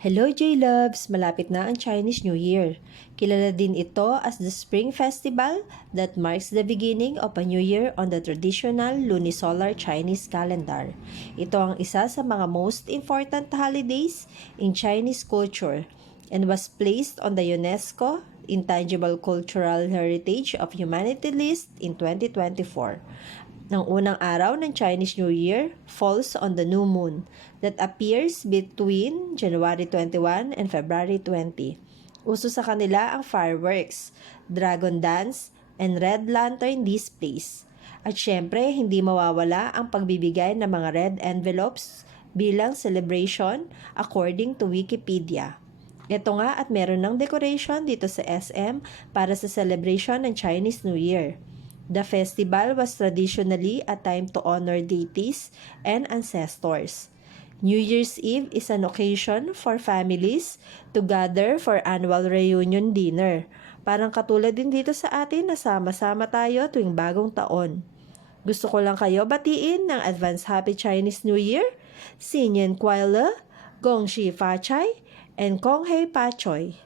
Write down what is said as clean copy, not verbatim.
Hello J-Loves! Malapit na ang Chinese New Year. Kilala din ito as the Spring Festival that marks the beginning of a new year on the traditional lunisolar Chinese calendar. Ito ang isa sa mga most important holidays in Chinese culture and was placed on the UNESCO Intangible Cultural Heritage of Humanity list in 2024. Ang unang araw ng Chinese New Year falls on the new moon that appears between January 21 and February 20. Uso sa kanila ang fireworks, dragon dance, and red lantern displays. At syempre, hindi mawawala ang pagbibigay ng mga red envelopes bilang celebration according to Wikipedia. Ito nga at meron ng decoration dito sa SM para sa celebration ng Chinese New Year. The festival was traditionally a time to honor deities and ancestors. New Year's Eve is an occasion for families to gather for annual reunion dinner. Parang katulad din dito sa atin na sama-sama tayo tuwing bagong taon. Gusto ko lang kayo batiin ng Advance Happy Chinese New Year, Xinyan Kuai Le, Gong Xi Fa Chai, and Kong Hei Pa Choi.